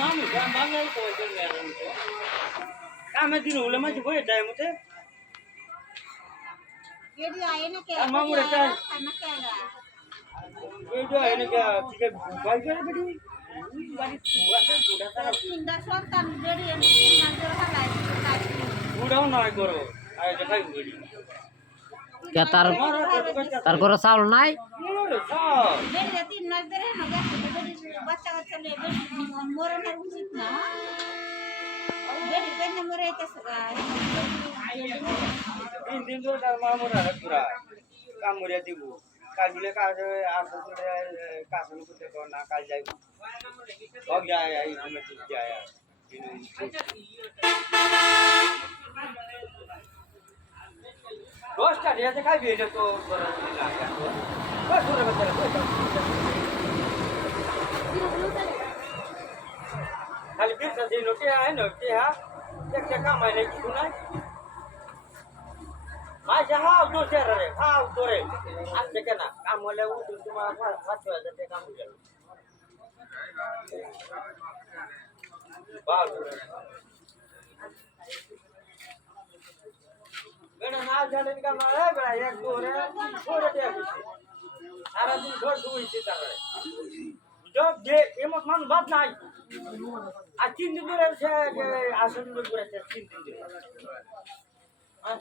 মানুষ বাংলায় তো কামে দিন হলে মাঝে বই যায় মতে মামুরে বুড়াও নয় করো তার তার ঘরে চাউল নাই? কাম মরিয়া দিব কাল দিলে কাজ আসো করে কাজ করতে কর না। কাল যাইব যায় দশটা রেতে খাইবি এটা তো খালি বিরসা দিন ওকে আয় নকে হ্যাঁ একটা কামাই নাই, কিছু নাই। আচ্ছা হাও তো চেরা রে, হাও তো রে আজকে কেনা কাম হলে ও তো তোমার পাঁচ ছয় হাজার টাকা কাম হয়ে গেল জানেন কাম রে বেটা এক দো রে ছোড়ে দেয়া কিছু সারাদিন ঘর শুয়েছে তারা জব যে এমন মানুষ বাদ নাই। আর তিন দিন ধরে আসন করে তিন দিন ধরে। হ্যাঁ?